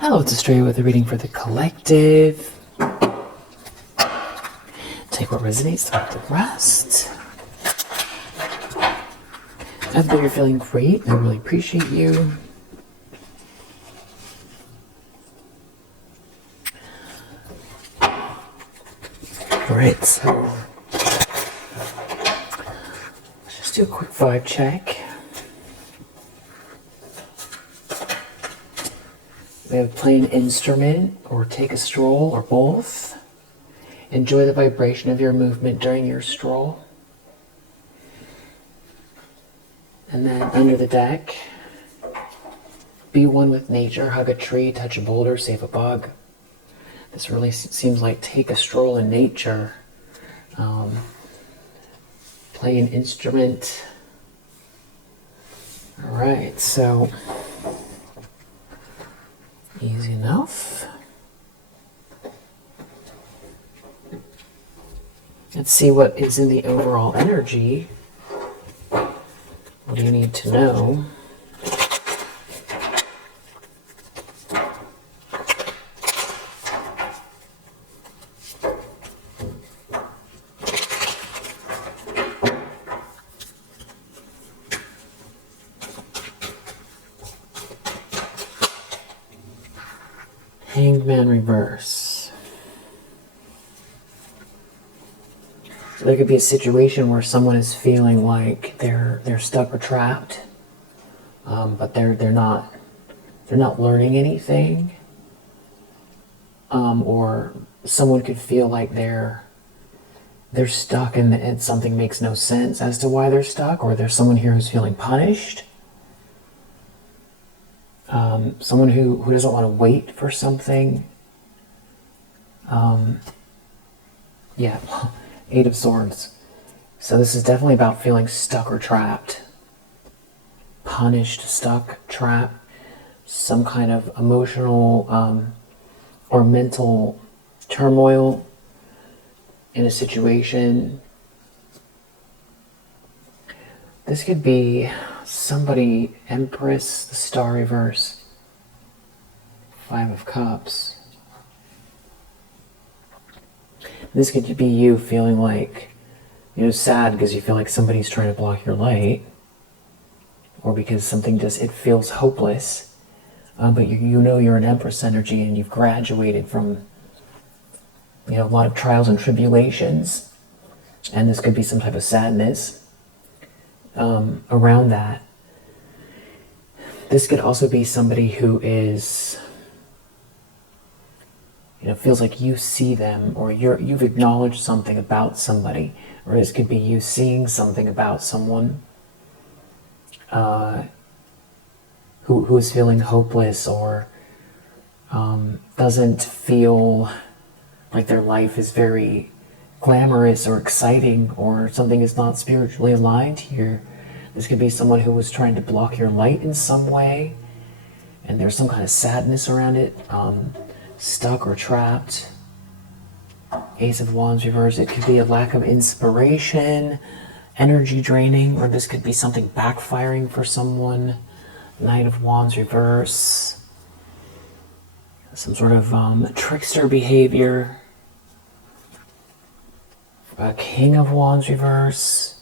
Hello, it's Australia with a reading for the collective. Take what resonates, leave the rest. I bet you're feeling great. I really appreciate you. Alright, so let's just do a quick vibe check. We have play an instrument or take a stroll or both. Enjoy the vibration of your movement during your stroll. And then under the deck, be one with nature, hug a tree, touch a boulder, save a bug. This really seems like take a stroll in nature. Play an instrument. All right, so easy enough. Let's see what is in the overall energy. What do you need to know? Hanged Man reverse. So there could be a situation where someone is feeling like they're stuck or trapped, but they're not learning anything, or someone could feel like they're stuck and something makes no sense as to why they're stuck, or there's someone here who's feeling punished. Someone who doesn't want to wait for something. Yeah, Eight of Swords. So this is definitely about feeling stuck or trapped. Punished, stuck, trapped. Some kind of emotional or mental turmoil in a situation. This could be somebody, Empress, the Star reverse, Five of Cups. This could be you feeling like, sad because you feel like somebody's trying to block your light, or because something it feels hopeless, but you're an Empress energy and you've graduated from, a lot of trials and tribulations, and this could be some type of sadness around that. This could also be somebody who is, feels like you see them, or you've acknowledged something about somebody, or this could be you seeing something about someone who is feeling hopeless, or doesn't feel like their life is very glamorous or exciting, or something is not spiritually aligned here. This could be someone who was trying to block your light in some way, and there's some kind of sadness around it, stuck or trapped. Ace of Wands reverse. It could be a lack of inspiration, energy draining, or this could be something backfiring for someone. Knight of Wands reverse. Some sort of trickster behavior. King of Wands reverse.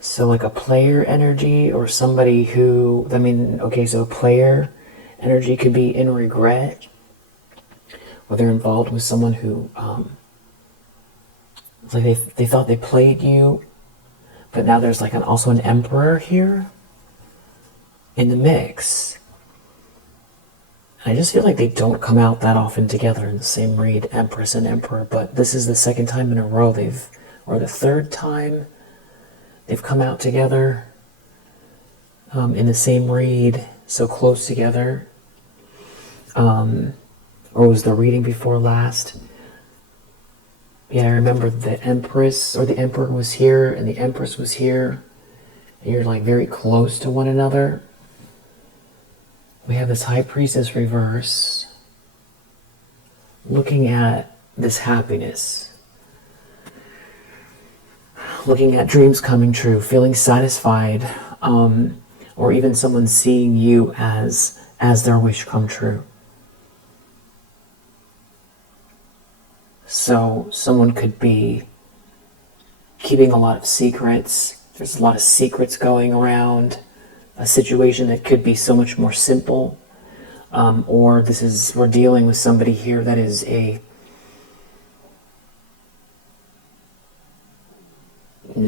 So like a player energy, or somebody who, so a player energy could be in regret, or they're involved with someone who, it's like they thought they played you, but now there's like also an Emperor here in the mix. I just feel like they don't come out that often together in the same read, Empress and Emperor, but this is the second time in a row or the third time they've come out together in the same read, so close together. Or was the reading before last? Yeah, I remember the Empress or the Emperor was here and the Empress was here, and you're like very close to one another. We have this High Priestess reverse, looking at this happiness, looking at dreams coming true, feeling satisfied, or even someone seeing you as as their wish come true. So someone could be keeping a lot of secrets. There's a lot of secrets going around a situation that could be so much more simple. Or we're dealing with somebody here that is a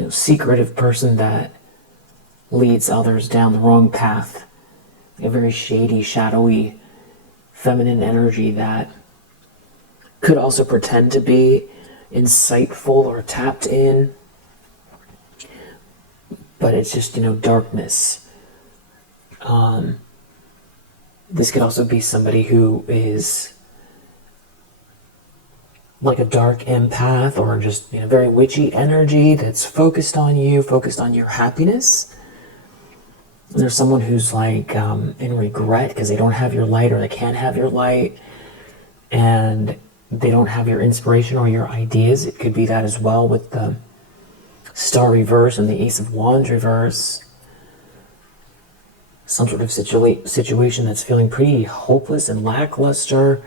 secretive person that leads others down the wrong path. A very shady, shadowy, feminine energy that could also pretend to be insightful or tapped in, but it's just, darkness. This could also be somebody who is like a dark empath, or just very witchy energy that's focused on you, focused on your happiness. And there's someone who's like in regret because they don't have your light, or they can't have your light, and they don't have your inspiration or your ideas. It could be that as well, with the Star reverse and the Ace of Wands reverse. Some sort of situation that's feeling pretty hopeless and lackluster,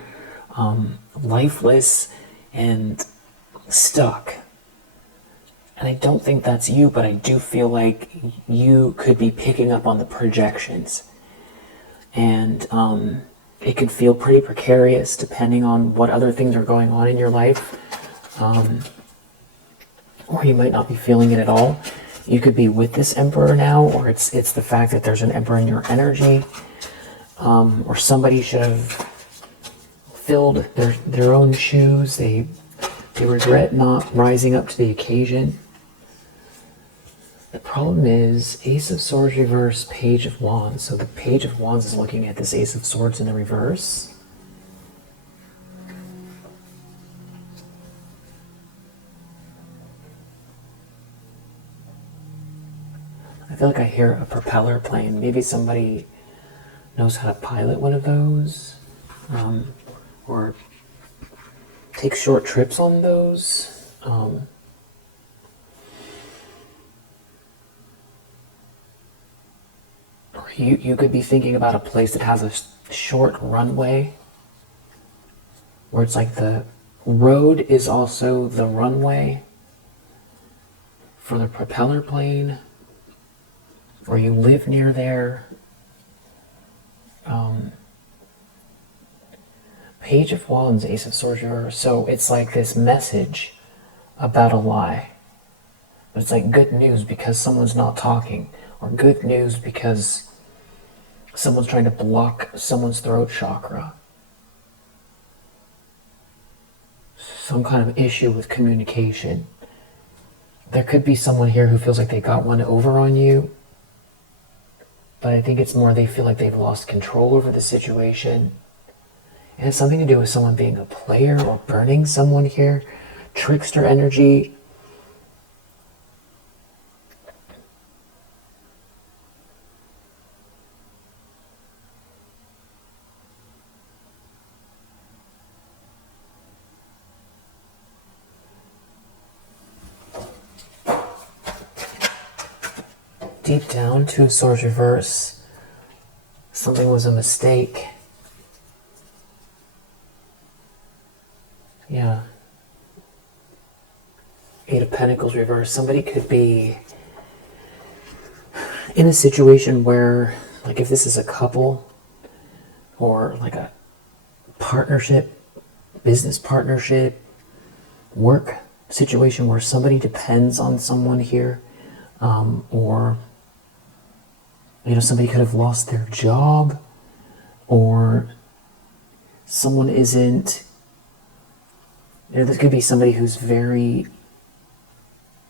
lifeless, and stuck. And I don't think that's you, but I do feel like you could be picking up on the projections. And it could feel pretty precarious depending on what other things are going on in your life. Or you might not be feeling it at all. You could be with this Emperor now, or it's the fact that there's an Emperor in your energy. Or somebody should have filled their own shoes. They regret not rising up to the occasion. The problem is Ace of Swords reverse, Page of Wands. So the Page of Wands is looking at this Ace of Swords in the reverse. I feel like I hear a propeller plane. Maybe somebody knows how to pilot one of those, or take short trips on those. Or you could be thinking about a place that has a short runway, where it's like the road is also the runway for the propeller plane, or you live near there. Page of Wands, Ace of Swords reverse. So it's like this message about a lie. But it's like good news because someone's not talking, or good news because someone's trying to block someone's throat chakra. Some kind of issue with communication. There could be someone here who feels like they got one over on you, but I think it's more they feel like they've lost control over the situation. It has something to do with someone being a player or burning someone here. Trickster energy. Deep down, Two of Swords reverse. Something was a mistake. Yeah. Eight of Pentacles reverse. Somebody could be in a situation where, like if this is a couple, or like a partnership, business partnership, work situation where somebody depends on someone here, or somebody could have lost their job, or someone isn't. There could be somebody who's very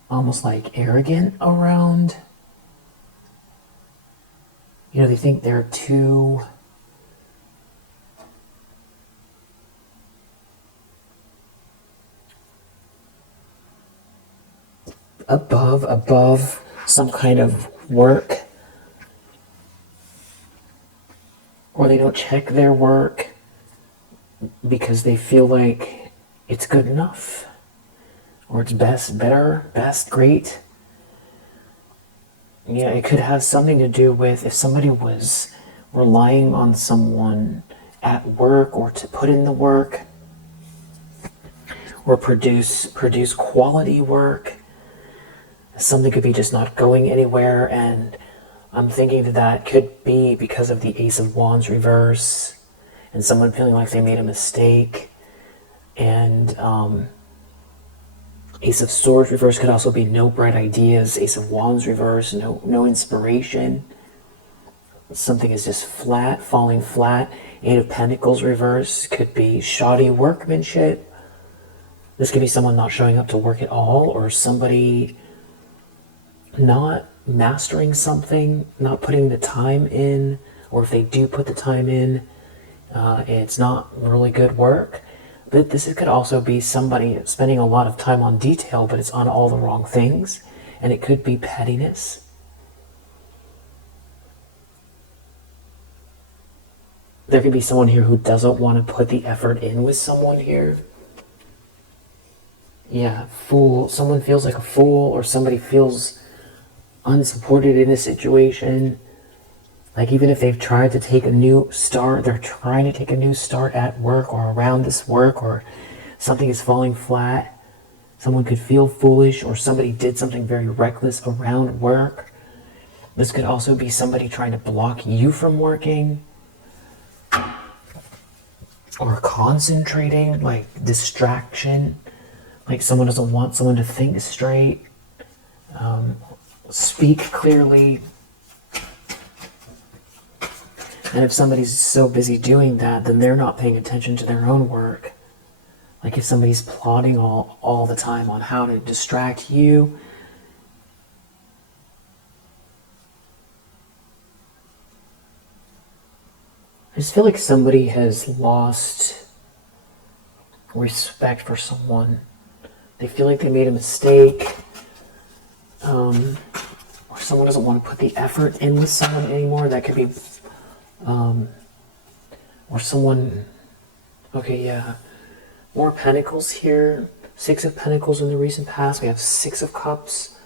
almost like arrogant around. They think they're too above some kind of work, or they don't check their work because they feel like it's good enough, or it's best, better, best, great. Yeah, it could have something to do with if somebody was relying on someone at work or to put in the work or produce quality work. Something could be just not going anywhere, and I'm thinking that could be because of the Ace of Wands reverse and someone feeling like they made a mistake. And Ace of Swords reverse could also be no bright ideas. Ace of Wands reverse, no inspiration. Something is just flat, falling flat. Eight of Pentacles reverse could be shoddy workmanship. This could be someone not showing up to work at all, or somebody not mastering something, not putting the time in, or if they do put the time in, it's not really good work. But this could also be somebody spending a lot of time on detail, but it's on all the wrong things, and it could be pettiness. There could be someone here who doesn't want to put the effort in with someone here. Yeah, fool. Someone feels like a fool, or somebody feels unsupported in a situation. Like even if they've tried to take a new start, they're trying to take a new start at work or around this work, or something is falling flat. Someone could feel foolish, or somebody did something very reckless around work. This could also be somebody trying to block you from working, or concentrating, like distraction. Like someone doesn't want someone to think straight, speak clearly. And if somebody's so busy doing that, then they're not paying attention to their own work. Like if somebody's plotting all the time on how to distract you, I just feel like somebody has lost respect for someone. They feel like they made a mistake, or someone doesn't want to put the effort in with someone anymore. That could be, or someone, okay, yeah, more Pentacles here. Six of Pentacles in the recent past. We have Six of Cups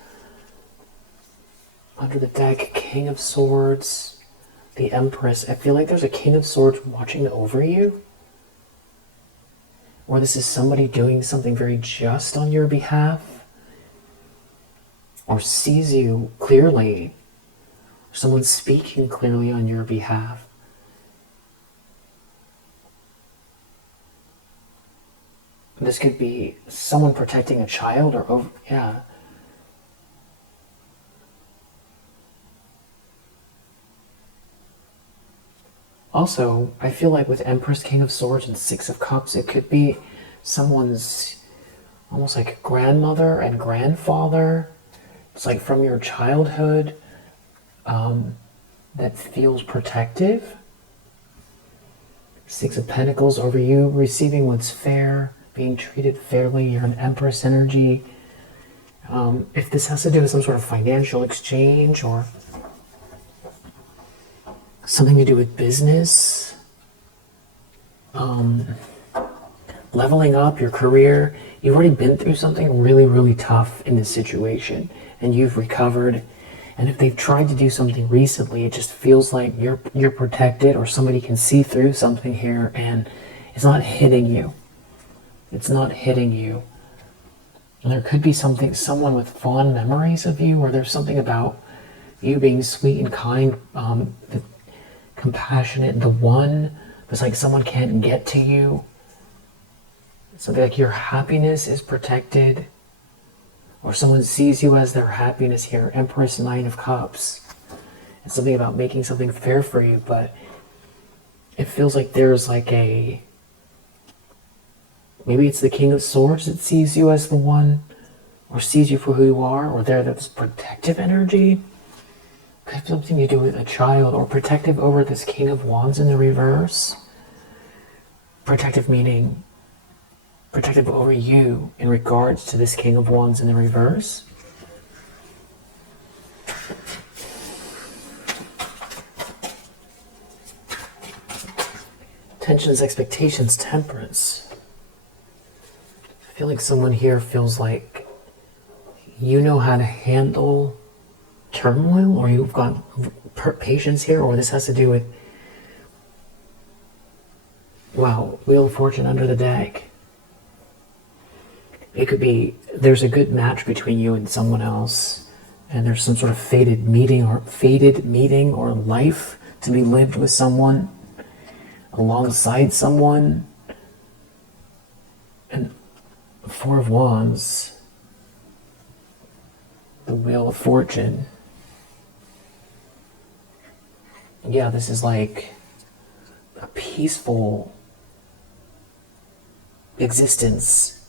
under the deck. King of Swords, the Empress. I feel like there's a King of Swords watching over you. Or this is somebody doing something very just on your behalf, or sees you clearly, or someone's speaking clearly on your behalf. This could be someone protecting a child, or yeah. Also, I feel like with Empress, King of Swords, and Six of Cups, it could be someone's almost like grandmother and grandfather. It's like from your childhood, that feels protective. Six of Pentacles over you, receiving what's fair, being treated fairly. You're an Empress energy. If this has to do with some sort of financial exchange or something to do with business, leveling up your career. You've already been through something really, really tough in this situation, and you've recovered. And if they've tried to do something recently, it just feels like you're protected, or somebody can see through something here, and it's not hitting you. It's not hitting you. And there could be someone with fond memories of you, or there's something about you being sweet and kind, compassionate, the one. It's like someone can't get to you. Something like your happiness is protected, or someone sees you as their happiness here. Empress, Nine of Cups. It's something about making something fair for you, but it feels like there's like maybe it's the King of Swords that sees you as the one, or sees you for who you are, or there's protective energy. Could have something to do with a child, or protective over this King of Wands in the reverse. Protective meaning protective over you in regards to this King of Wands in the reverse. Tensions, expectations, temperance. I feel like someone here feels like you know how to handle turmoil, or you've got patience here, or this has to do with Wow, Wheel of Fortune under the deck. It could be there's a good match between you and someone else, and there's some sort of fated meeting or life to be lived with someone, alongside someone. And Four of Wands, the Wheel of Fortune. Yeah, this is like a peaceful existence,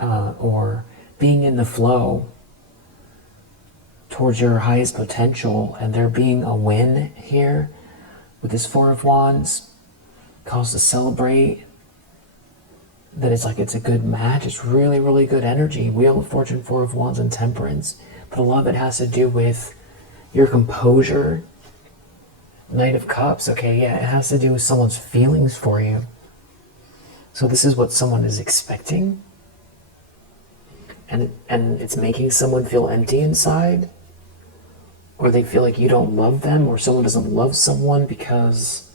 or being in the flow towards your highest potential, and there being a win here with this Four of Wands. Cause to celebrate that it's a good match. It's really, really good energy. Wheel of Fortune, Four of Wands, and Temperance. But a lot of it has to do with your composure. Knight of Cups. Okay, yeah, it has to do with someone's feelings for you. So this is what someone is expecting. And it's making someone feel empty inside. Or they feel like you don't love them, or someone doesn't love someone because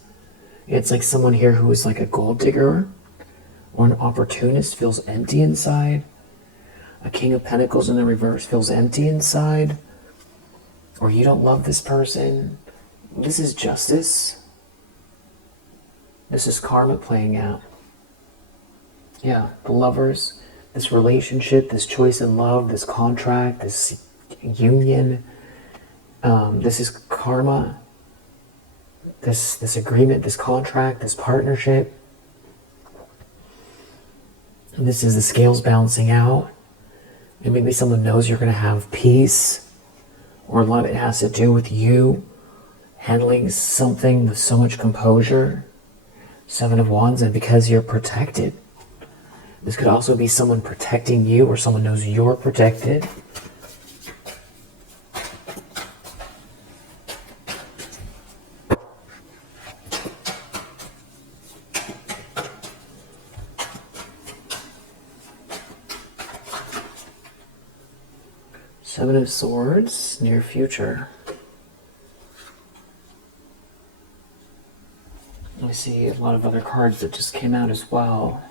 it's like someone here who is like a gold digger or an opportunist feels empty inside. A King of Pentacles in the reverse feels empty inside. Or you don't love this person. This is justice. This is karma playing out. Yeah, the Lovers, this relationship, this choice in love, this contract, this union, this is karma. This agreement, this contract, this partnership. And this is the scales balancing out. And maybe someone knows you're going to have peace, or a lot of it has to do with you handling something with so much composure. Seven of Wands, and because you're protected. This could also be someone protecting you, or someone knows you're protected. Seven of Swords, near future. I see a lot of other cards that just came out as well,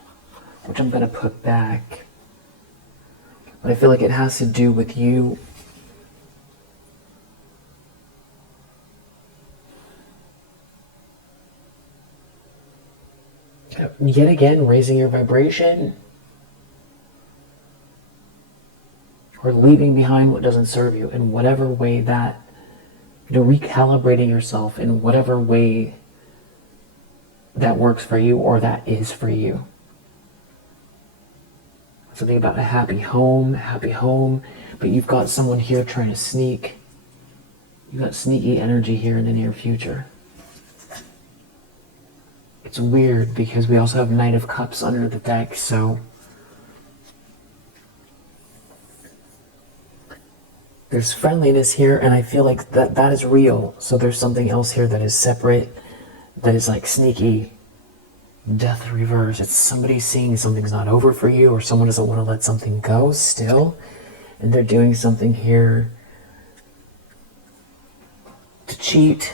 which I'm going to put back. But I feel like it has to do with you yet again raising your vibration, or leaving behind what doesn't serve you in whatever way that, recalibrating yourself in whatever way that works for you, or that is for you. Something about a happy home, but you've got someone here trying to sneak. You've got sneaky energy here in the near future. It's weird because we also have Knight of Cups under the deck, so there's friendliness here, and I feel like that is real. So there's something else here that is separate, that is like sneaky. Death reverse. It's somebody seeing something's not over for you, or someone doesn't want to let something go still, and they're doing something here to cheat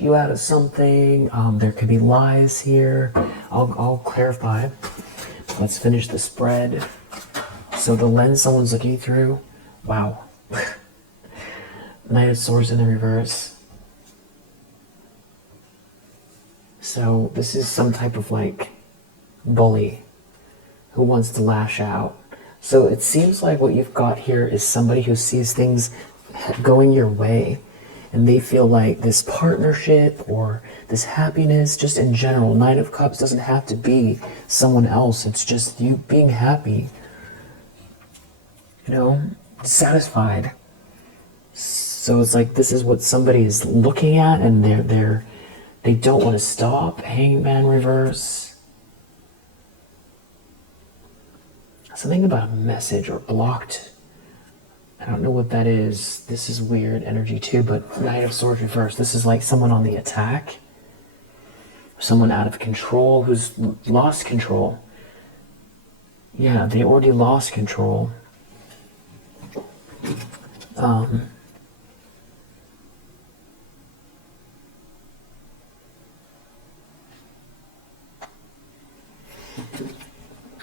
you out of something. There could be lies here. I'll clarify. Let's finish the spread. So the lens someone's looking through. Wow. Knight of Swords in the reverse. So this is some type of like bully who wants to lash out. So it seems like what you've got here is somebody who sees things going your way, and they feel like this partnership or this happiness, just in general, Knight of Cups doesn't have to be someone else. It's just you being happy, satisfied. So it's like this is what somebody is looking at, and they don't want to stop. Hangman reverse. Something about a message or blocked. I don't know what that is. This is weird energy too, but Knight of Swords reverse. This is like someone on the attack. Someone out of control who's lost control. Yeah, they already lost control.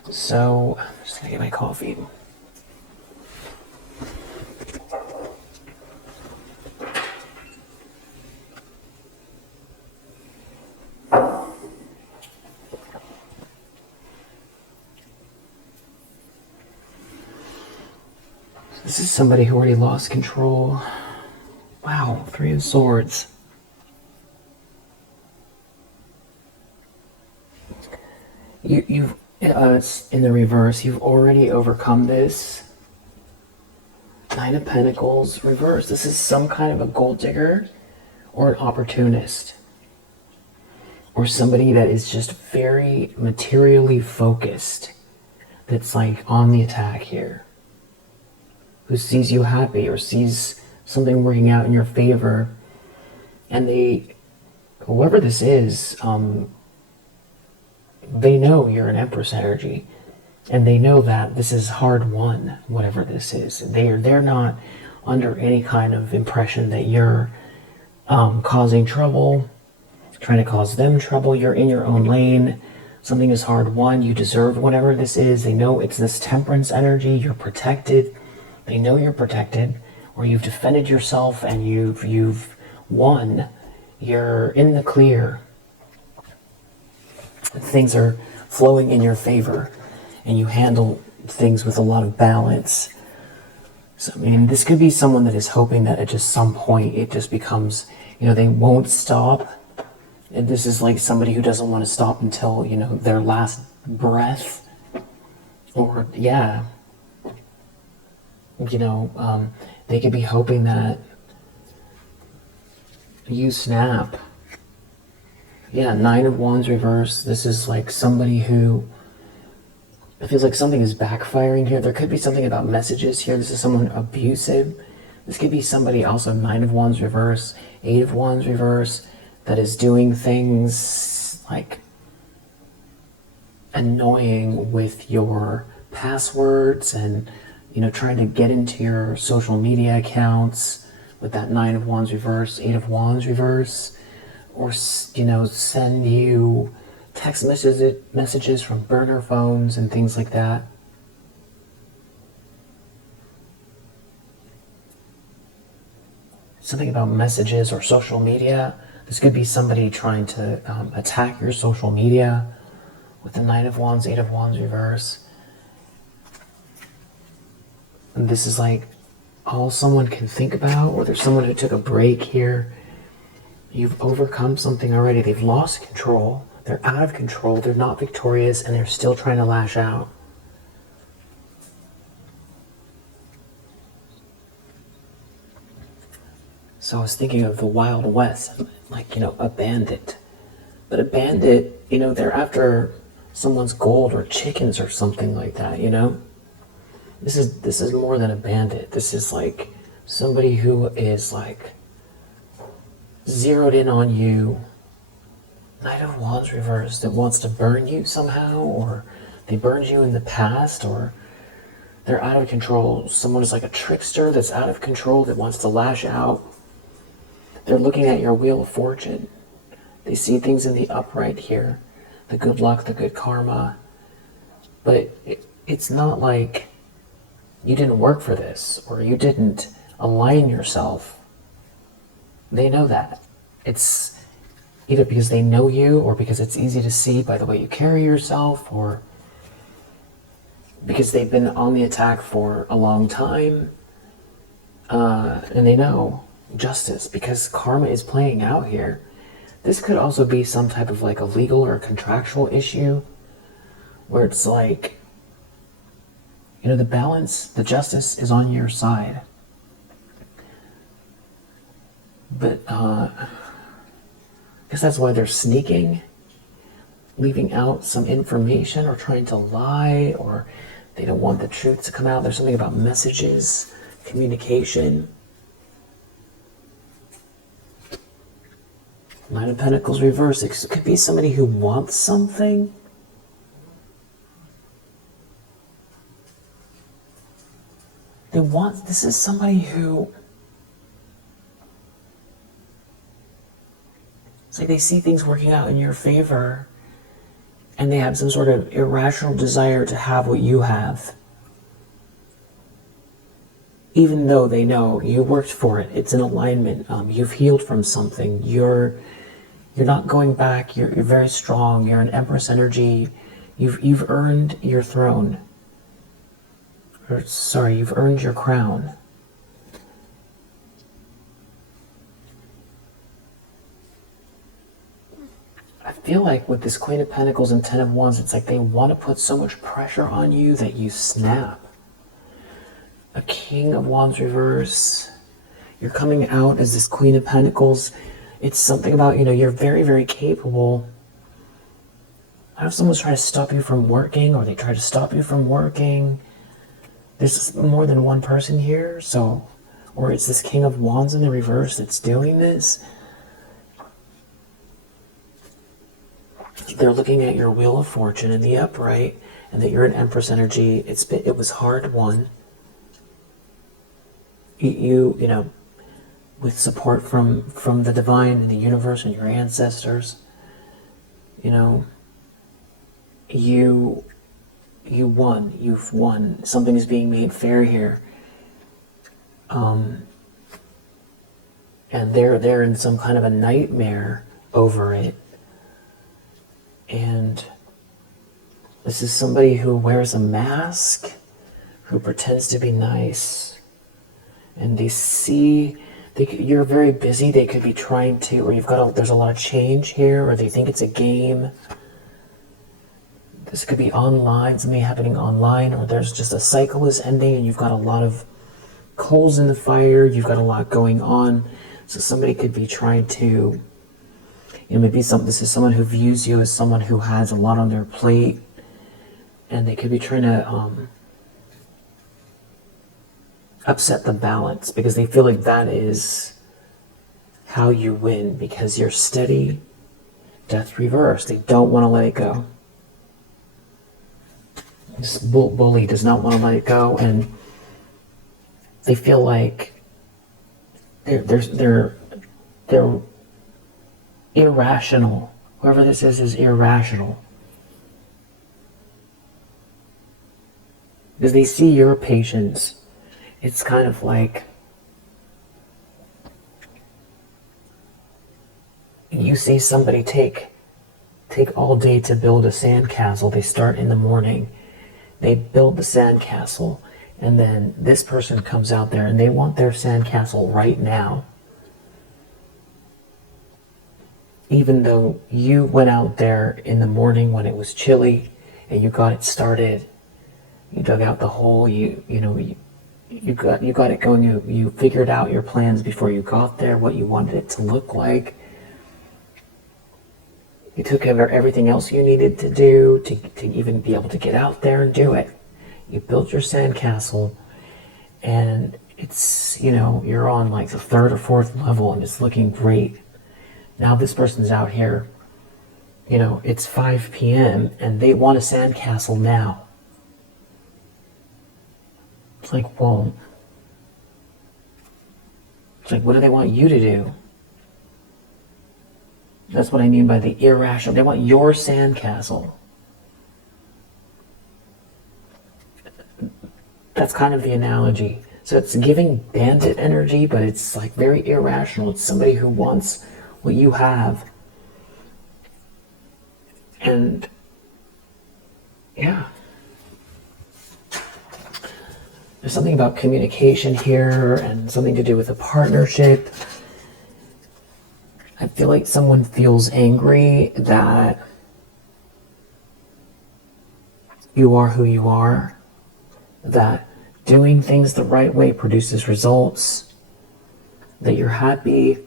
So, I'm just gonna get my coffee. This is somebody who already lost control. Wow, 3 of Swords. You've in the reverse, you've already overcome this. 9 of Pentacles, reverse. This is some kind of a gold digger or an opportunist. Or somebody that is just very materially focused. That's like on the attack here. Who sees you happy or sees something working out in your favor. And whoever this is, they know you're an Empress energy, and they know that this is hard won, whatever this is. They're not under any kind of impression that you're causing trouble, trying to cause them trouble. You're in your own lane. Something is hard won. You deserve whatever this is. They know it's this Temperance energy. You're protected. They know you're protected, or you've defended yourself and you've won. You're in the clear. Things are flowing in your favor, and you handle things with a lot of balance. So, I mean, this could be someone that is hoping that at just some point it just becomes, they won't stop. And this is like somebody who doesn't want to stop until, their last breath. Or, yeah. They could be hoping that you snap. Yeah, 9 of Wands reverse. This is like somebody who, it feels like something is backfiring here. There could be something about messages here. This is someone abusive. This could be somebody also 9 of Wands reverse, 8 of Wands reverse, that is doing things like annoying with your passwords and, trying to get into your social media accounts with that 9 of Wands reverse, 8 of Wands reverse. Or, send you text messages from burner phones and things like that. Something about messages or social media. This could be somebody trying to attack your social media with the 9 of Wands, 8 of Wands reverse. And this is like all someone can think about, or there's someone who took a break here. You've overcome something already. They've lost control. They're out of control. They're not victorious, and they're still trying to lash out. So I was thinking of the Wild West, like, a bandit. But a bandit, they're after someone's gold or chickens or something like that, This is more than a bandit. This is like somebody who is like zeroed in on you. 9 of Wands reversed that wants to burn you somehow, or they burned you in the past, or they're out of control. Someone is like a trickster that's out of control that wants to lash out. They're looking at your Wheel of Fortune. They see things in the upright here, the good luck, the good karma. But it's not like you didn't work for this, or you didn't align yourself. They know that. It's either because they know you, or because it's easy to see by the way you carry yourself, or because they've been on the attack for a long time, and they know justice, because karma is playing out here. This could also be some type of like a legal or a contractual issue, where it's like, the balance, the justice is on your side. But I guess that's why they're sneaking, leaving out some information, or trying to lie, or they don't want the truth to come out. There's something about messages, communication. 9 of Pentacles reversed. It could be somebody who wants something. This is somebody who, it's like they see things working out in your favor, and they have some sort of irrational desire to have what you have. Even though they know you worked for it, it's in alignment, you've healed from something, you're not going back, you're very strong, you're an Empress energy, you've earned your throne. Or, sorry, you've earned your crown. I feel like with this Queen of Pentacles and Ten of Wands, it's like they want to put so much pressure on you that you snap. A King of Wands reverse. You're coming out as this Queen of Pentacles. It's something about, you're very, very capable. I don't know if someone's trying to stop you from working, or they try to stop you from working. There's more than one person here, so, or it's this King of Wands in the reverse that's doing this. They're looking at your Wheel of Fortune in the upright, and that you're an Empress energy. It was hard won. You with support from the divine and the universe and your ancestors, you won. You've won. Something is being made fair here. And they're in some kind of a nightmare over it. And this is somebody who wears a mask, who pretends to be nice. And they see, you're very busy, they could be trying to, or there's a lot of change here, or they think it's a game. This could be online, something happening online, or there's just a cycle is ending and you've got a lot of coals in the fire, you've got a lot going on. So somebody could be trying to, this is someone who views you as someone who has a lot on their plate, and they could be trying to upset the balance, because they feel like that is how you win, because you're steady. Death reverse. They don't want to let it go. This bully does not want to let it go, and they feel like they're irrational. Whoever this is irrational. Because they see your patience. It's kind of like you see somebody take all day to build a sandcastle. They start in the morning, they build the sandcastle, and then this person comes out there and they want their sandcastle right now. Even though you went out there in the morning when it was chilly and you got it started, you dug out the hole, you got it going, you figured out your plans before you got there, what you wanted it to look like. You took care of everything else you needed to do to even be able to get out there and do it. You built your sandcastle, and it's, you're on like the 3rd or 4th level and it's looking great. Now this person's out here, it's 5 p.m. and they want a sandcastle now. It's like, well, what do they want you to do? That's what I mean by the irrational. They want your sandcastle. That's kind of the analogy. So it's giving bandit energy, but it's like very irrational. It's somebody who wants what you have. And yeah. There's something about communication here and something to do with a partnership. I feel like someone feels angry that you are who you are, that doing things the right way produces results, that you're happy.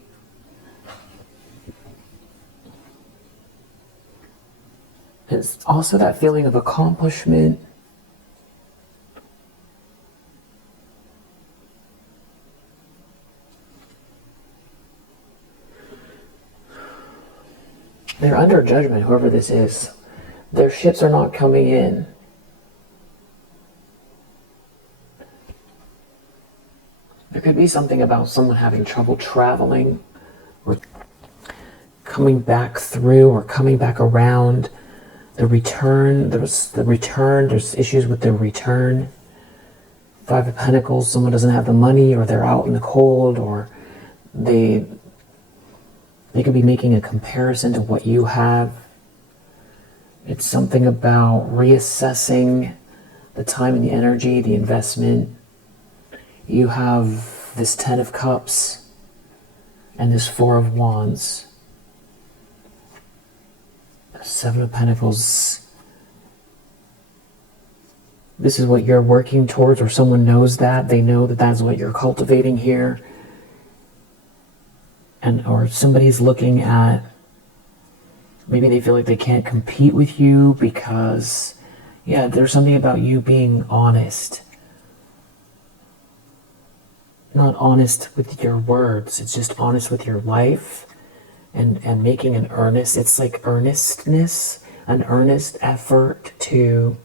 It's also that feeling of accomplishment. They're under judgment, whoever this is. Their ships are not coming in. There could be something about someone having trouble traveling, or coming back through, or coming back around. The return, there's issues with the return. Five of Pentacles, someone doesn't have the money, or they're out in the cold, or they could be making a comparison to what you have. It's something about reassessing the time and the energy, the investment. You have this Ten of Cups and this Four of Wands. Seven of Pentacles. This is what you're working towards, or someone knows that. They know that that's what you're cultivating here. Or somebody's looking at, maybe they feel like they can't compete with you because, yeah, there's something about you being honest. Not honest with your words, it's just honest with your life and making an earnest, it's like earnestness, an earnest effort to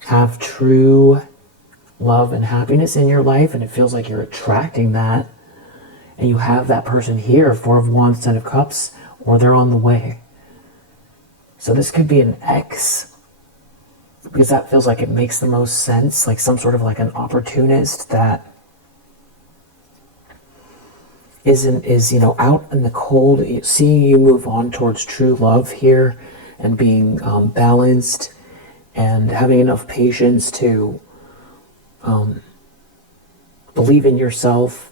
have true love and happiness in your life, and it feels like you're attracting that. And you have that person here, Four of Wands, Ten of Cups, or they're on the way. So this could be an ex, because that feels like it makes the most sense, like some sort of like an opportunist that is out in the cold, seeing you move on towards true love here, and being balanced, and having enough patience to believe in yourself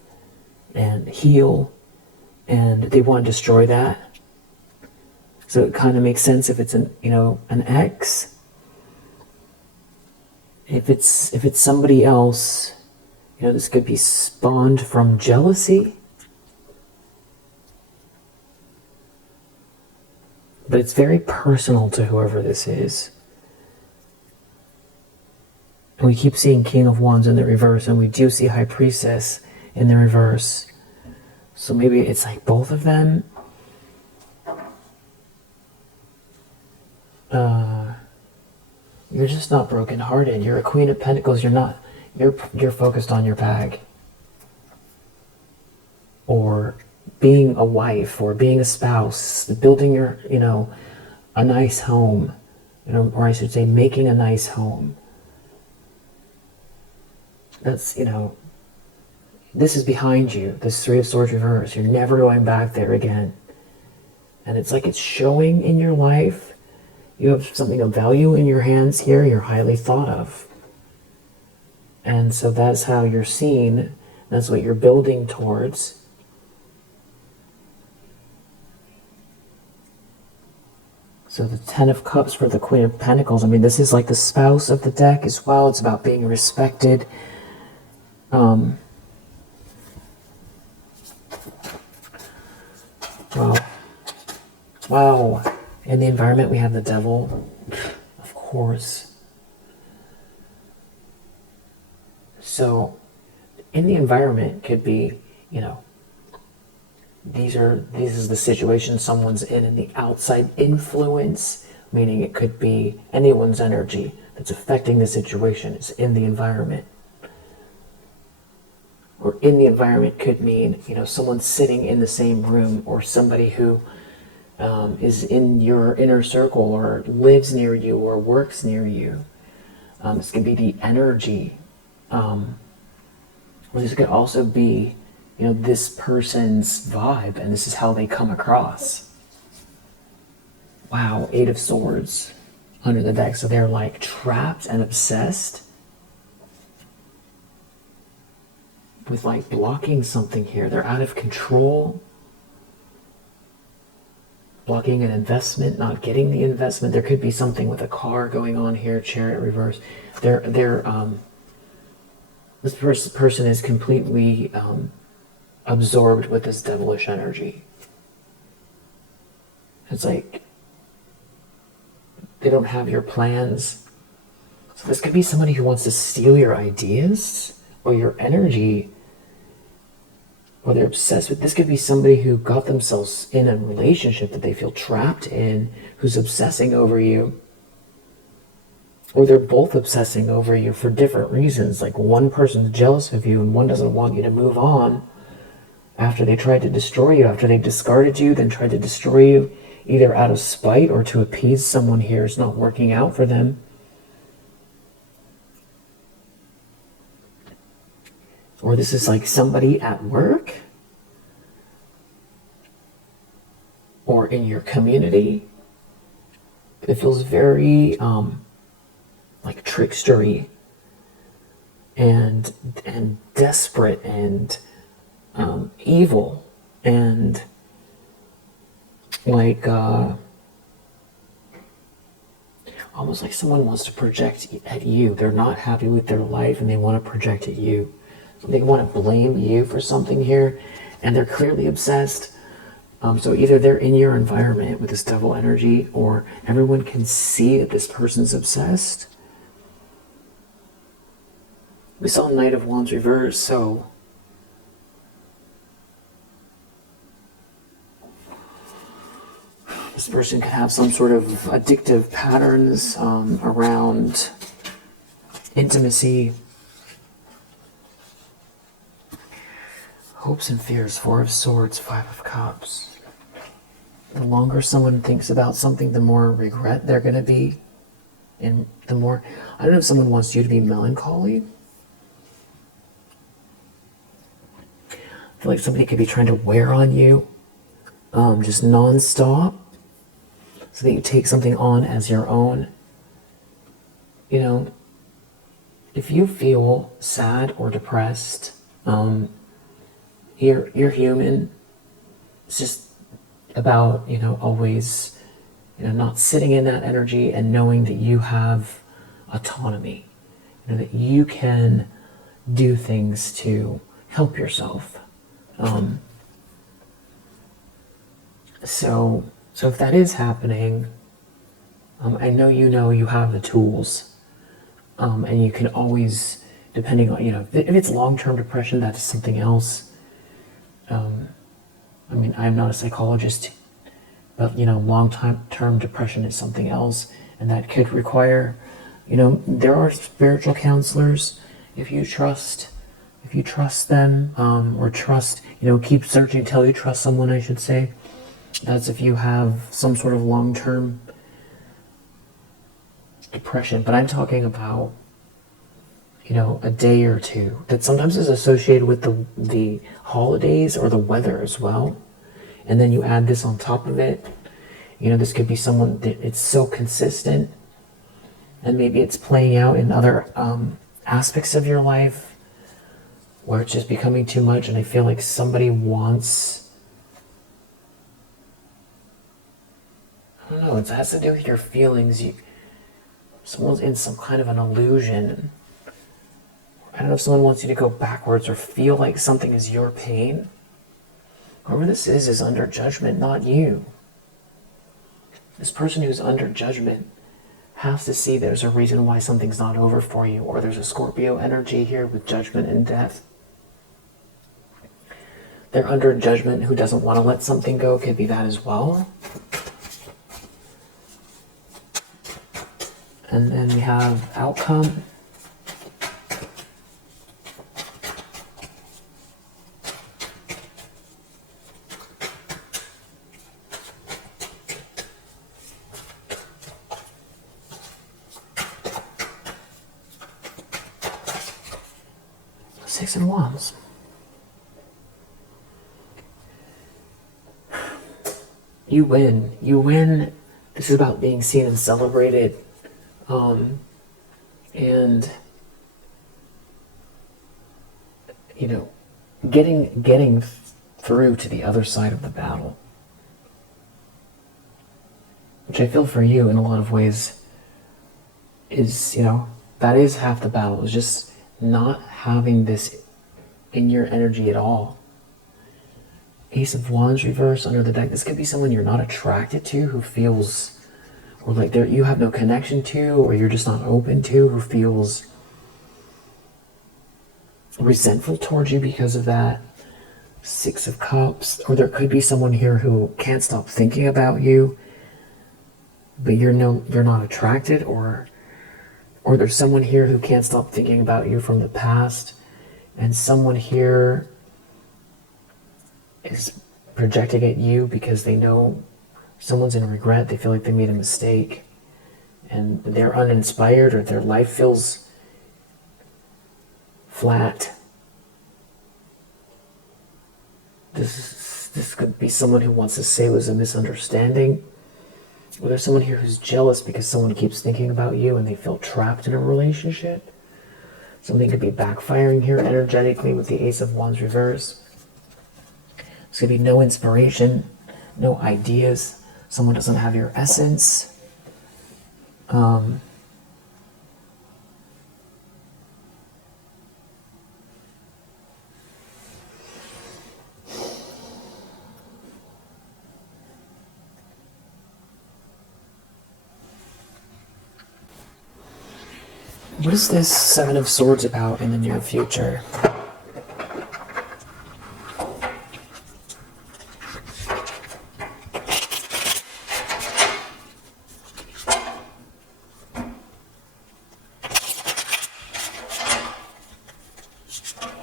and heal, and they want to destroy that. So it kind of makes sense if it's an ex. If it's somebody else, this could be spawned from jealousy. But it's very personal to whoever this is. And we keep seeing King of Wands in the reverse, and we do see High Priestess in the reverse. So maybe it's like both of them. You're just not brokenhearted. You're a Queen of Pentacles. You're focused on your bag. Or being a wife, or being a spouse, building your, a nice home, or I should say making a nice home. That's, this is behind you, this Three of Swords reverse. You're never going back there again. And it's like it's showing in your life. You have something of value in your hands here. You're highly thought of. And so that's how you're seen. That's what you're building towards. So the Ten of Cups for the Queen of Pentacles. I mean, this is like the spouse of the deck as well. It's about being respected. Wow. In the environment, we have the Devil, of course. So, in the environment could be, this is the situation someone's in the outside influence, meaning it could be anyone's energy that's affecting the situation. It's in the environment. Or in the environment could mean, someone sitting in the same room, or somebody who is in your inner circle, or lives near you, or works near you. This could be the energy. Or this could also be, this person's vibe, and this is how they come across. Wow, Eight of Swords under the deck. So they're like trapped and obsessed with like blocking something here. They're out of control. Blocking an investment, not getting the investment. There could be something with a car going on here, Chariot reverse. This person is completely absorbed with this devilish energy. It's like they don't have your plans. So this could be somebody who wants to steal your ideas or your energy, or they're obsessed with. This could be somebody who got themselves in a relationship that they feel trapped in, who's obsessing over you. Or they're both obsessing over you for different reasons. Like one person's jealous of you and one doesn't want you to move on after they tried to destroy you, after they discarded you, then tried to destroy you. either out of spite or to appease someone here is not working out for them. Or this is like somebody at work or in your community. It feels very like trickstery and desperate and evil, and like almost like someone wants to project at you. They're not happy with their life and they want to project at you. So they want to blame you for something here, and they're clearly obsessed. So either they're in your environment with this devil energy, or everyone can see that this person's obsessed. We saw Knight of Wands reverse, so this person could have some sort of addictive patterns around intimacy. Hopes and fears, Four of Swords, Five of Cups. The longer someone thinks about something, the more regret they're going to be. And the more, I don't know if someone wants you to be melancholy. I feel like somebody could be trying to wear on you, just non-stop, so that you take something on as your own. You know, if you feel sad or depressed, you're human. It's just about, you know, always, you know, not sitting in that energy and knowing that you have autonomy, you know, that you can do things to help yourself. So if that is happening, I know you have the tools, and you can always, depending on, you know, if it's long-term depression, that's something else. I mean, I'm not a psychologist, but, you know, long-term depression is something else, and that could require, you know, there are spiritual counselors, if you trust them, or trust, you know, keep searching until you trust someone, I should say. That's if you have some sort of long-term depression. But I'm talking about, you know, a day or two, that sometimes is associated with the holidays or the weather as well. And then you add this on top of it. You know, this could be someone that it's so consistent, and maybe it's playing out in other aspects of your life where it's just becoming too much, and I feel like somebody wants, I don't know, it has to do with your feelings. Someone's in some kind of an illusion. I don't know if someone wants you to go backwards or feel like something is your pain. Whoever this is under judgment, not you. This person who's under judgment has to see there's a reason why something's not over for you, or there's a Scorpio energy here with judgment and death. They're under judgment who doesn't want to let something go, could be that as well. And then we have outcome. Six of Wands. You win. You win. This is about being seen and celebrated. And you know, getting through to the other side of the battle, which I feel for you in a lot of ways is, you know, that is half the battle, is just not having this in your energy at all. Ace of Wands reverse under the deck. This could be someone you're not attracted to, who feels, or like you have no connection to, or you're just not open to, who feels resentful towards you because of that. Six of Cups. Or there could be someone here who can't stop thinking about you, but you're not attracted, or there's someone here who can't stop thinking about you from the past, and someone here is projecting at you because they know Someone's in regret. They feel like they made a mistake and they're uninspired, or their life feels flat. This could be someone who wants to say it was a misunderstanding. Or there's someone here who's jealous because someone keeps thinking about you and they feel trapped in a relationship. Something could be backfiring here energetically with the Ace of Wands reverse. There's going to be no inspiration, no ideas. Someone doesn't have your essence. What is this Seven of Swords about in the near future?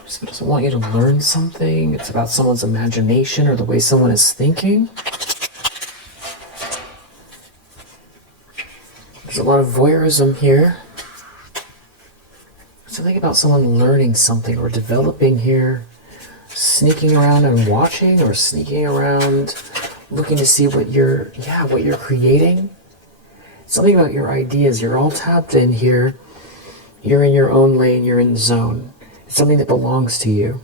Someone doesn't want you to learn something. It's about someone's imagination or the way someone is thinking. There's a lot of voyeurism here. Something about someone learning something or developing here, sneaking around and watching, or sneaking around looking to see what you're creating. Something about your ideas. You're all tapped in here. You're in your own lane. You're in the zone. It's something that belongs to you.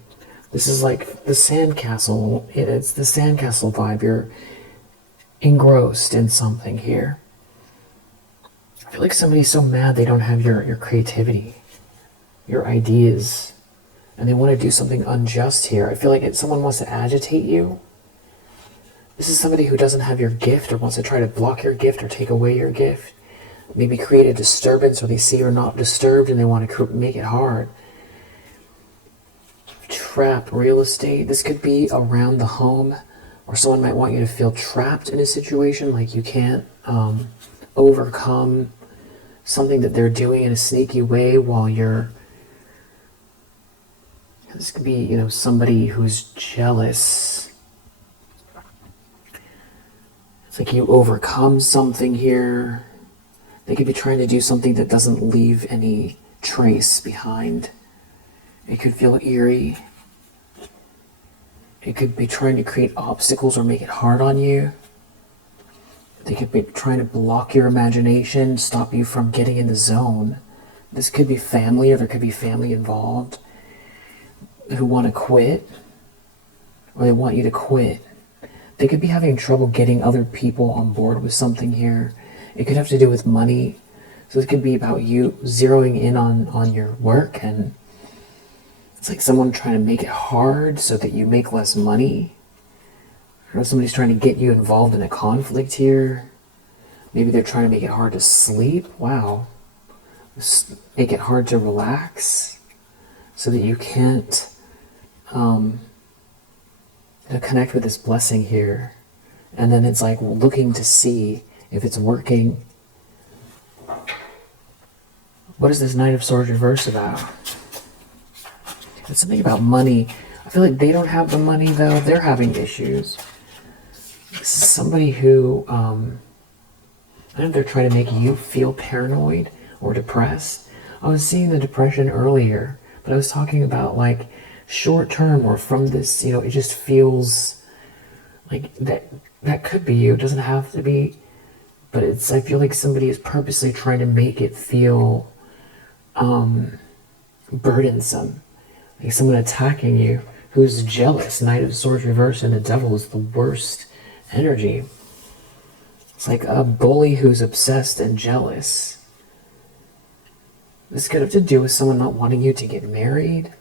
This is like the sandcastle. It's the sandcastle vibe. You're engrossed in something here. I feel like somebody's so mad they don't have your creativity, your ideas, and they want to do something unjust here. I feel like someone wants to agitate you. This is somebody who doesn't have your gift or wants to try to block your gift or take away your gift. Maybe create a disturbance, or they see you're not disturbed and they want to make it hard. Trap real estate. This could be around the home, or someone might want you to feel trapped in a situation, like you can't overcome something that they're doing in a sneaky way while you're... This could be, somebody who's jealous. It's like you overcome something here. They could be trying to do something that doesn't leave any trace behind. It could feel eerie. It could be trying to create obstacles or make it hard on you. They could be trying to block your imagination, stop you from getting in the zone. This could be family, or there could be family involved who want to quit, or they want you to quit. They could be having trouble getting other people on board with something here. It could have to do with money. So it could be about you zeroing in on your work, and it's like someone trying to make it hard so that you make less money. Or somebody's trying to get you involved in a conflict here. Maybe they're trying to make it hard to sleep. Wow. Make it hard to relax so that you can't connect with this blessing here. And then it's like looking to see if it's working. What is this Knight of Swords reverse about? It's something about money. I feel like they don't have the money, though. They're having issues. This is somebody who, I don't know if they're trying to make you feel paranoid or depressed. I was seeing the depression earlier, but I was talking about like short term, or from this, it just feels like that could be you. It doesn't have to be, but I feel like somebody is purposely trying to make it feel burdensome. Like someone attacking you who's jealous. Knight of Swords reverse and the Devil is the worst energy. It's like a bully who's obsessed and jealous. This could have to do with someone not wanting you to get married.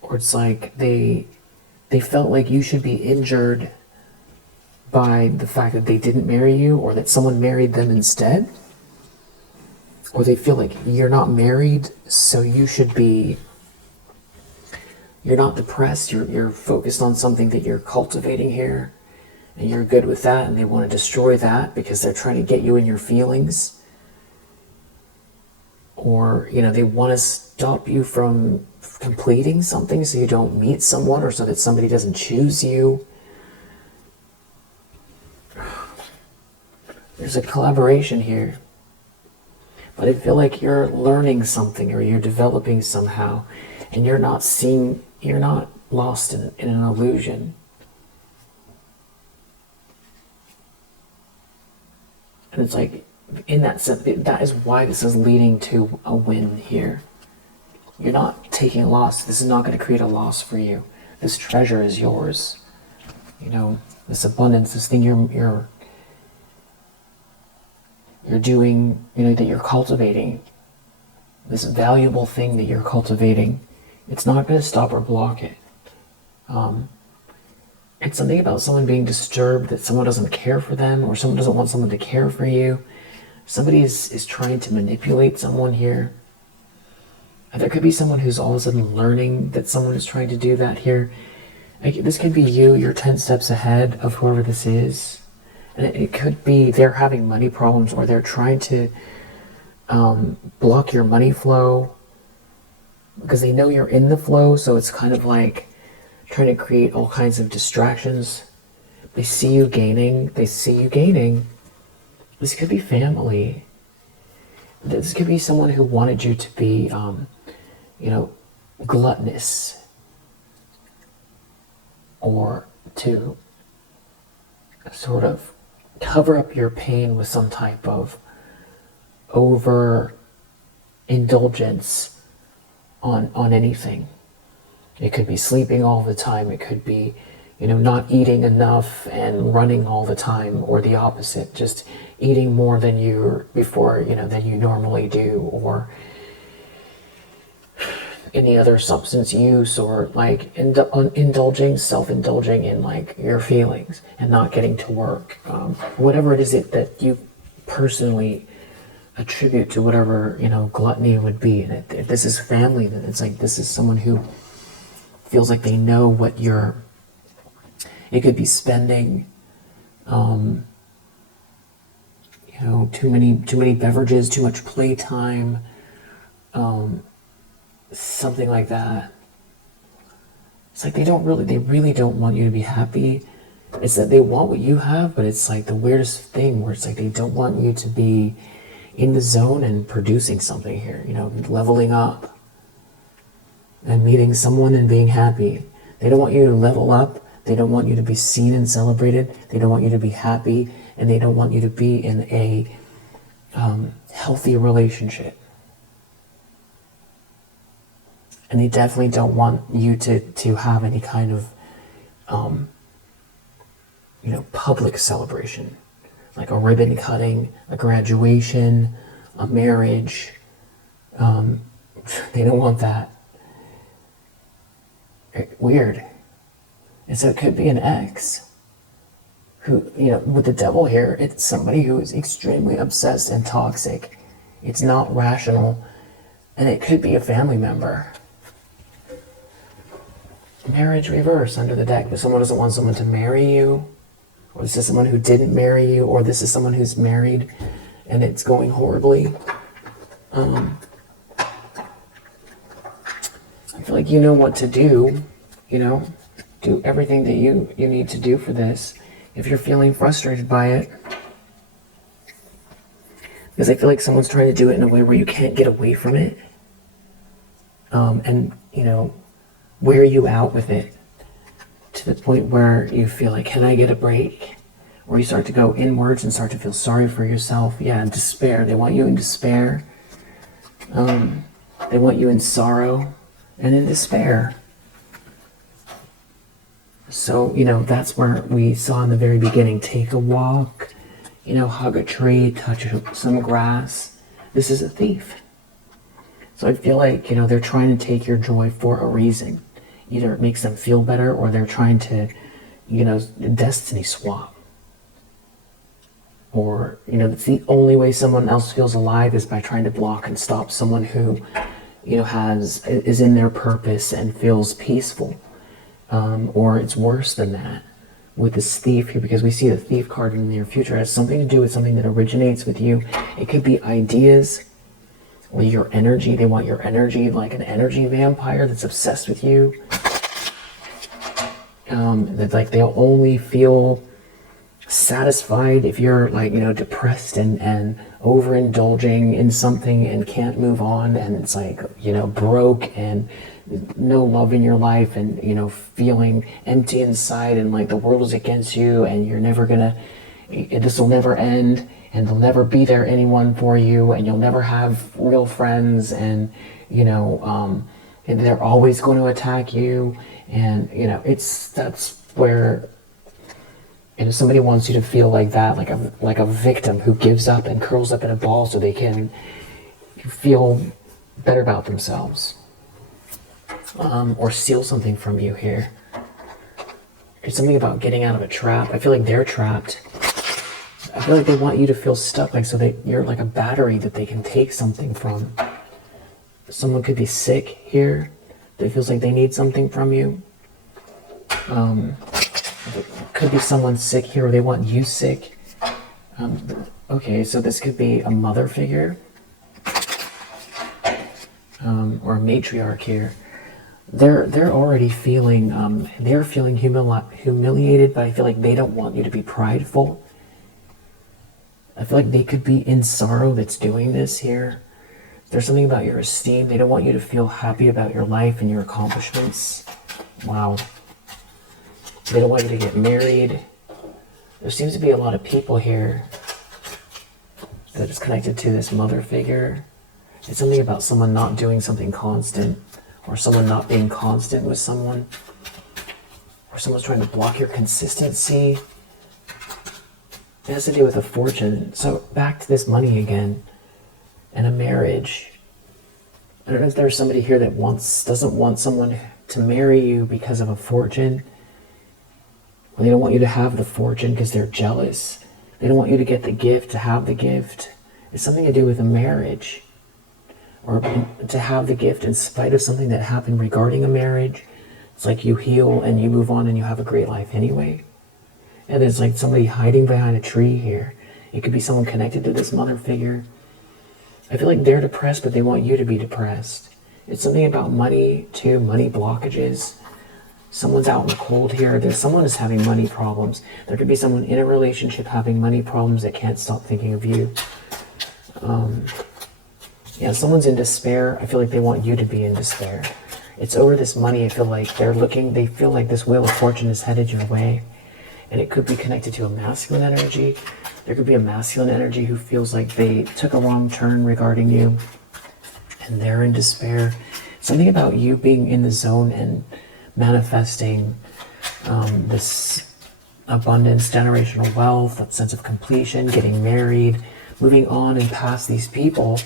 Or it's like they felt like you should be injured by the fact that they didn't marry you, or that someone married them instead. Or they feel like you're not married, so you should be... You're not depressed, you're focused on something that you're cultivating here, and you're good with that, and they want to destroy that because they're trying to get you in your feelings. Or, they want to stop you from completing something so you don't meet someone, or so that somebody doesn't choose you. There's a collaboration here. But I feel like you're learning something or you're developing somehow, and you're not lost in an illusion. And it's like, in that sense, that is why this is leading to a win here. You're not taking a loss. This is not going to create a loss for you. This treasure is yours. You know, this abundance, this thing you're doing, you know, that you're cultivating, this valuable thing that you're cultivating, it's not going to stop or block it. It's something about someone being disturbed that someone doesn't care for them, or someone doesn't want someone to care for you. Somebody is trying to manipulate someone here. And there could be someone who's all of a sudden learning that someone is trying to do that here. Like, this could be you, you're 10 steps ahead of whoever this is. And it could be they're having money problems, or they're trying to block your money flow because they know you're in the flow. So it's kind of like trying to create all kinds of distractions. They see you gaining. This could be family. This could be someone who wanted you to be, you know, gluttonous, or to sort of cover up your pain with some type of over indulgence on anything. It could be sleeping all the time. It could be, you know, not eating enough and running all the time, or the opposite, just eating more than you normally do, or any other substance use, or like self-indulging in like your feelings and not getting to work. Whatever it is that you personally attribute to whatever, you know, gluttony would be. And if this is family, then it's like, this is someone who feels like they know what you're, it could be spending, you know, too many beverages, too much playtime, something like that. It's like they really don't want you to be happy. It's that they want what you have, but it's like the weirdest thing where it's like they don't want you to be in the zone and producing something here, you know, leveling up and meeting someone and being happy. They don't want you to level up. They don't want you to be seen and celebrated. They don't want you to be happy, and they don't want you to be in a healthy relationship. And they definitely don't want you to have any kind of, you know, public celebration, like a ribbon cutting, a graduation, a marriage. They don't want that. Weird. And so it could be an ex who, you know, with the devil here, it's somebody who is extremely obsessed and toxic. It's not rational. And it could be a family member. Marriage reverse under the deck, but someone doesn't want someone to marry you, or this is someone who didn't marry you, or this is someone who's married and it's going horribly. I feel like you know what to do, you know, do everything that you need to do for this if you're feeling frustrated by it. Because I feel like someone's trying to do it in a way where you can't get away from it. And, you know, wear you out with it to the point where you feel like, can I get a break? Or you start to go inwards and start to feel sorry for yourself. Yeah, and despair. They want you in despair. They want you in sorrow and in despair. So, you know, that's where we saw in the very beginning, take a walk, you know, hug a tree, touch some grass. This is a thief. So I feel like, you know, they're trying to take your joy for a reason. Either it makes them feel better, or they're trying to, you know, destiny swap. Or, you know, it's the only way someone else feels alive is by trying to block and stop someone who, you know, is in their purpose and feels peaceful. Or it's worse than that with this thief here, because we see the thief card in the near future. It has something to do with something that originates with you. It could be ideas, or your energy. They want your energy, like an energy vampire that's obsessed with you. That like they'll only feel satisfied, if you're like, depressed and overindulging in something and can't move on, and it's like, broke and no love in your life, and feeling empty inside, and like the world is against you, and you're never gonna, this will never end, and there'll never be there anyone for you, and you'll never have real friends, and and they're always going to attack you, and that's where somebody wants you to feel like that, like a victim who gives up and curls up in a ball so they can feel better about themselves, or steal something from you here. It's something about getting out of a trap. I feel like they're trapped. I feel like they want you to feel stuck, like so that you're like a battery that they can take something from. Someone could be sick here that feels like they need something from you. It could be someone sick here, or they want you sick. Okay, so this could be a mother figure, or a matriarch here. They're already feeling they're feeling humiliated, but I feel like they don't want you to be prideful. I feel like they could be in sorrow that's doing this here. There's something about your esteem. They don't want you to feel happy about your life and your accomplishments. Wow. They don't want you to get married. There seems to be a lot of people here that is connected to this mother figure. It's something about someone not doing something constant, or someone not being constant with someone, or someone's trying to block your consistency. It has to do with a fortune. So back to this money again, and a marriage. I don't know if there's somebody here that doesn't want someone to marry you because of a fortune. Or they don't want you to have the fortune because they're jealous. They don't want you to get the gift, to have the gift. It's something to do with a marriage. Or to have the gift in spite of something that happened regarding a marriage. It's like you heal and you move on and you have a great life anyway. And there's like somebody hiding behind a tree here. It could be someone connected to this mother figure. I feel like they're depressed, but they want you to be depressed. It's something about money too, money blockages. Someone's out in the cold here. Someone is having money problems. There could be someone in a relationship having money problems that can't stop thinking of you. Someone's in despair. I feel like they want you to be in despair. It's over this money. I feel like they feel like this wheel of fortune is headed your way. And it could be connected to a masculine energy. There could be a masculine energy who feels like they took a wrong turn regarding you, and they're in despair. Something about you being in the zone and manifesting this abundance, generational wealth, that sense of completion, getting married, moving on and past these people.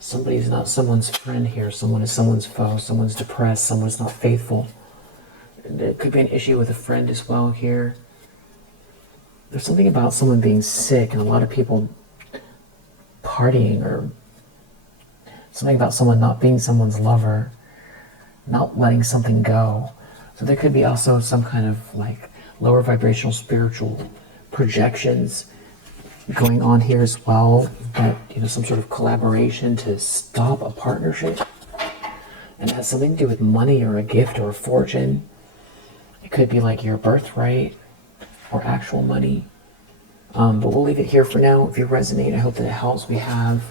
Somebody's not someone's friend here. Someone is someone's foe. Someone's depressed. Someone's not faithful. There could be an issue with a friend as well here. There's something about someone being sick and a lot of people partying, or something about someone not being someone's lover, not letting something go. So there could be also some kind of like lower vibrational spiritual projections going on here as well, but some sort of collaboration to stop a partnership. And it has something to do with money or a gift or a fortune. It could be like your birthright or actual money. But we'll leave it here for now. If you resonate, I hope that it helps. We have